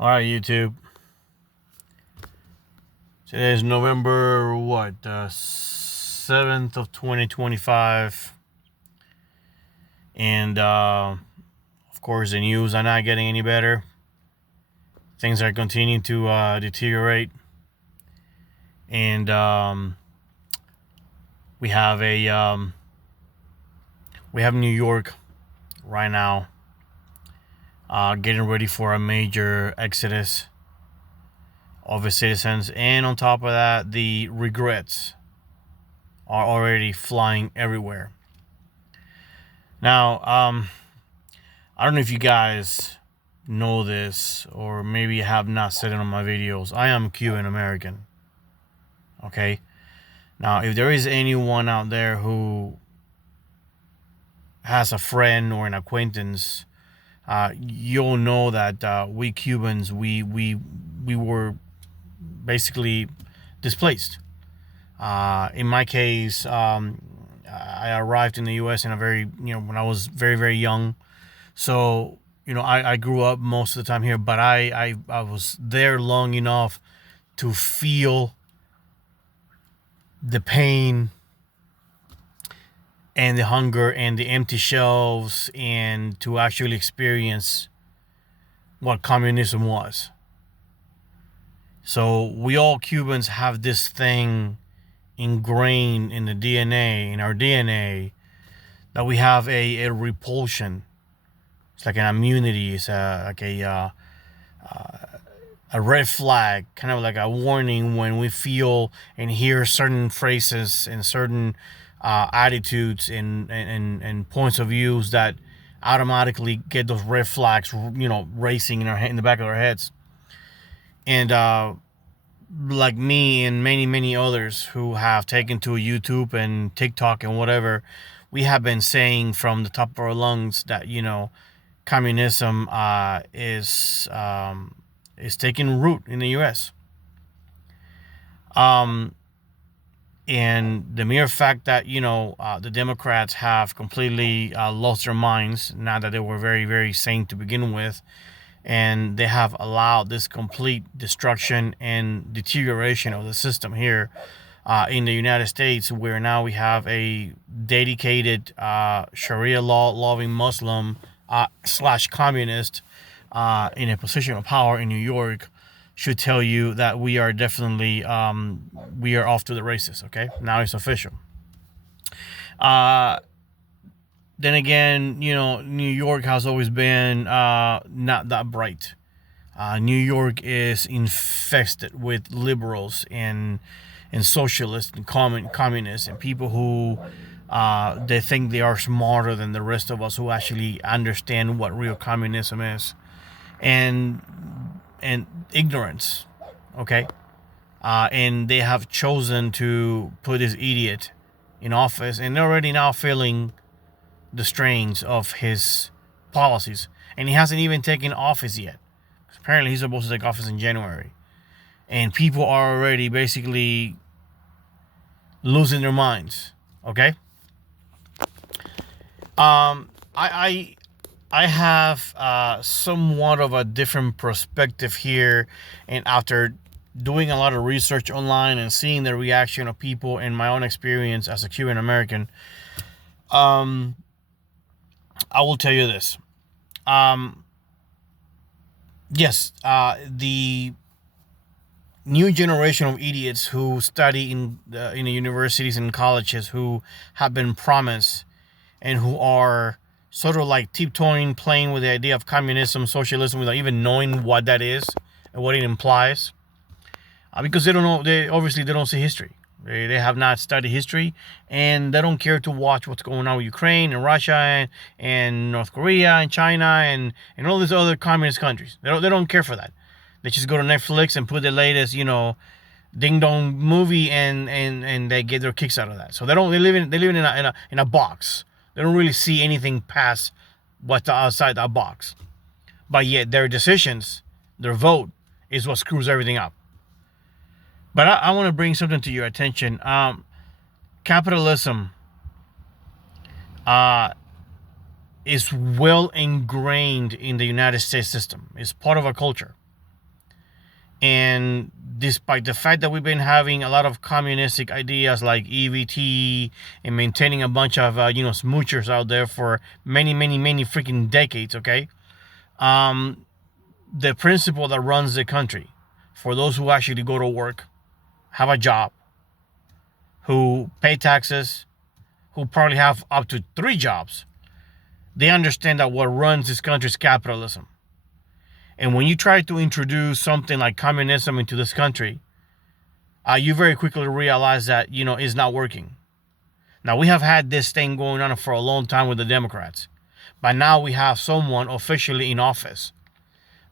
All right, YouTube. Today is November 7th of 2025, and of course the news are not getting any better. Things are continuing to deteriorate, and we have New York right now getting ready for a major exodus of its citizens, and on top of that, the regrets are already flying everywhere. Now, I don't know if you guys know this, or maybe have not seen it on my videos. I am Cuban American. Okay. Now, if there is anyone out there who has a friend or an acquaintance, you'll know that we Cubans, we were basically displaced. In my case, I arrived in the U.S. in a when I was very, very young. So, I grew up most of the time here, but I was there long enough to feel the pain and the hunger and the empty shelves, and to actually experience what communism was. So we all Cubans have this thing ingrained in the DNA, in our DNA, that we have a repulsion. It's like an immunity. It's a red flag, kind of like a warning when we feel and hear certain phrases and certain attitudes and points of views that automatically get those red flags, racing in the back of our heads. And like me and many, many others who have taken to YouTube and TikTok and whatever, we have been saying from the top of our lungs that, communism is taking root in the U.S. And the mere fact that, the Democrats have completely lost their minds, now that they were very, very sane to begin with, and they have allowed this complete destruction and deterioration of the system here in the United States, where now we have a dedicated Sharia law-loving Muslim / communist in a position of power in New York, should tell you that we are definitely we are off to the races. Okay, now it's official. Then again, New York has always been not that bright. New York is infested with liberals and socialists and communists and people who they think they are smarter than the rest of us, who actually understand what real communism is, and ignorance. Okay, and they have chosen to put this idiot in office, and they're already now feeling the strains of his policies, and he hasn't even taken office yet. Apparently he's supposed to take office in January, and people are already basically losing their minds. Okay. I have somewhat of a different perspective here, and after doing a lot of research online and seeing the reaction of people and my own experience as a Cuban American, I will tell you this. Yes, the new generation of idiots who study in the universities and colleges, who have been promised and who are sort of like tiptoeing, playing with the idea of communism, socialism, without even knowing what that is and what it implies, because they don't know. They don't see history. They have not studied history, and they don't care to watch what's going on with Ukraine and Russia and North Korea and China and all these other communist countries. They don't care for that. They just go to Netflix and put the latest, ding dong movie, and they get their kicks out of that. So they live in a box. They don't really see anything past what's outside that box. But yet their decisions, their vote, is what screws everything up. But I want to bring something to your attention. Capitalism is well ingrained in the United States system. It's part of our culture. And despite the fact that we've been having a lot of communistic ideas like EVT and maintaining a bunch of smoochers out there for many, many, many freaking decades, okay? The principle that runs the country for those who actually go to work, have a job, who pay taxes, who probably have up to 3 jobs, they understand that what runs this country is capitalism. And when you try to introduce something like communism into this country, you very quickly realize that, it's not working. Now, we have had this thing going on for a long time with the Democrats. But now we have someone officially in office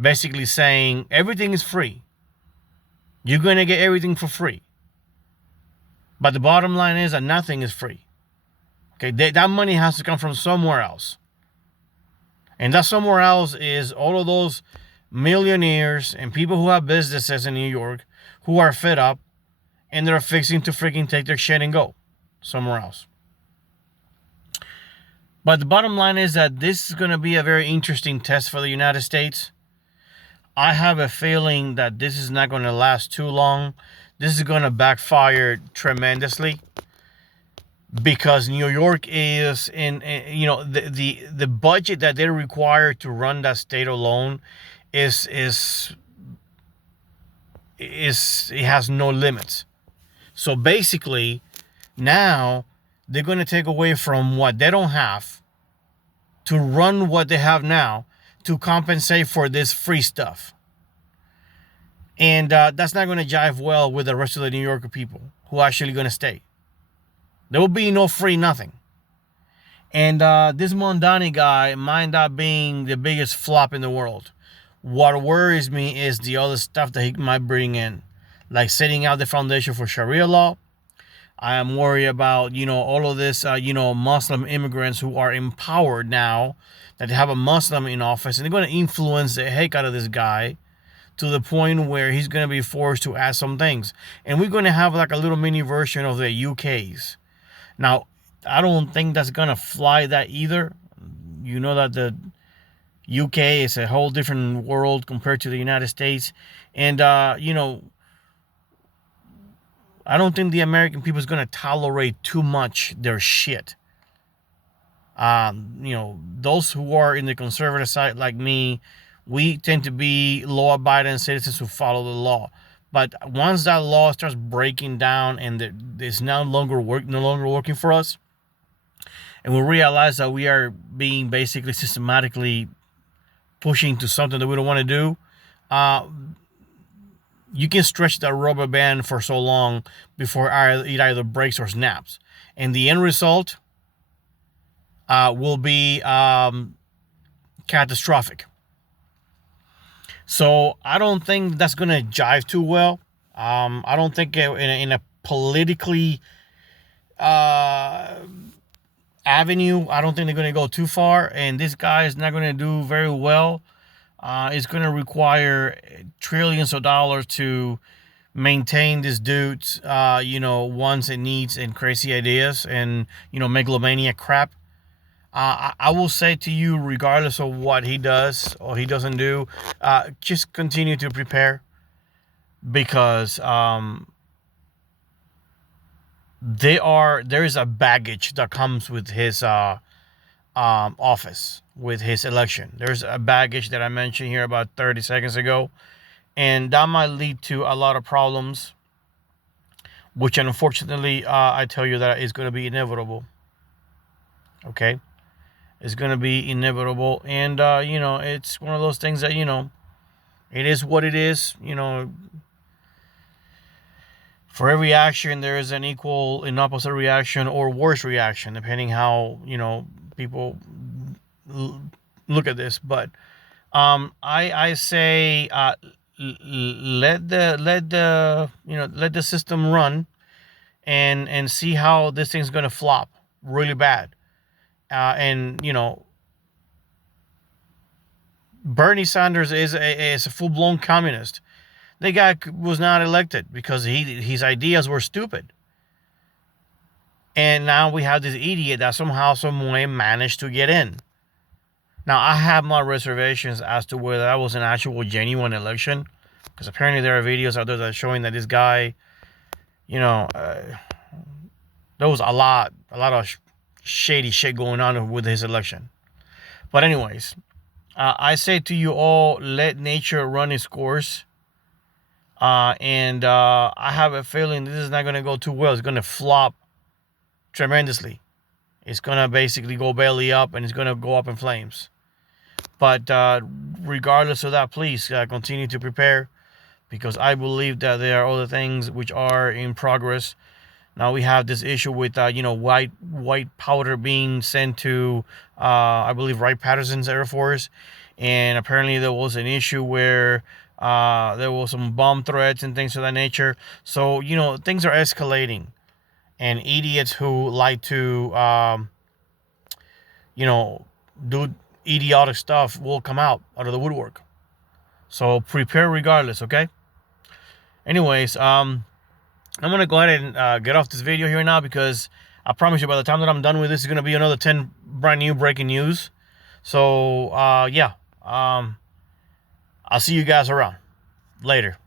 basically saying everything is free. You're going to get everything for free. But the bottom line is that nothing is free. Okay, that money has to come from somewhere else. And that somewhere else is all of those millionaires and people who have businesses in New York who are fed up and they're fixing to freaking take their shit and go somewhere else. But the bottom line is that this is going to be a very interesting test for the United States. I have a feeling that this is not going to last too long. This is going to backfire tremendously because New York is the budget that they're required to run that state alone is it has no limits. So basically, now they're going to take away from what they don't have to run what they have now to compensate for this free stuff. And that's not going to jive well with the rest of the New Yorker people who are actually going to stay. There will be no free nothing. And this Mondani guy might not being the biggest flop in the world. What worries me is the other stuff that he might bring in, like setting out the foundation for Sharia law. I am worried about, all of this, Muslim immigrants who are empowered now that they have a Muslim in office, and they're going to influence the heck out of this guy to the point where he's going to be forced to add some things. And we're going to have like a little mini version of the UK's. Now, I don't think that's going to fly that either. You know that the UK is a whole different world compared to the United States. And, I don't think the American people is going to tolerate too much their shit. Those who are in the conservative side like me, we tend to be law-abiding citizens who follow the law. But once that law starts breaking down and it's no longer working for us, and we realize that we are being basically systematically pushing to something that we don't want to do, you can stretch that rubber band for so long before it either breaks or snaps. And the end result will be catastrophic. So I don't think that's going to jive too well. I don't think in a politically avenue, I don't think they're going to go too far. And this guy is not going to do very well. It's going to require trillions of dollars to maintain this dude's, wants and needs and crazy ideas and, megalomaniac crap. I will say to you, regardless of what he does or he doesn't do, just continue to prepare because there is a baggage that comes with his office, with his election. There's a baggage that I mentioned here about 30 seconds ago, and that might lead to a lot of problems, which unfortunately I tell you that is going to be inevitable. Okay? It's going to be inevitable, and it's one of those things that, it is what it is. For every action there is an equal and opposite reaction or worse reaction, depending how people look at this. But I say let the system run and see how this thing's going to flop really bad. Bernie Sanders is a full-blown communist. The guy was not elected because his ideas were stupid. And now we have this idiot that somehow, some way managed to get in. Now, I have my reservations as to whether that was an actual genuine election. because apparently there are videos out there that are showing that this guy, you know, there was a lot of shady shit going on with his election. But anyways, I say to you all, let nature run its course. And I have a feeling this is not going to go too well. It's going to flop tremendously. It's going to basically go belly up, and it's going to go up in flames. But regardless of that, please continue to prepare, because I believe that there are other things which are in progress. Now we have this issue with white powder being sent to I believe Wright-Patterson's Air Force, and apparently there was an issue where there was some bomb threats and things of that nature. So things are escalating, and idiots who like to do idiotic stuff will come out of the woodwork. So prepare regardless, okay? Anyways, I'm gonna go ahead and get off this video here now, because I promise you by the time that I'm done with this, is gonna be another 10 brand new breaking news. So yeah, I'll see you guys around later.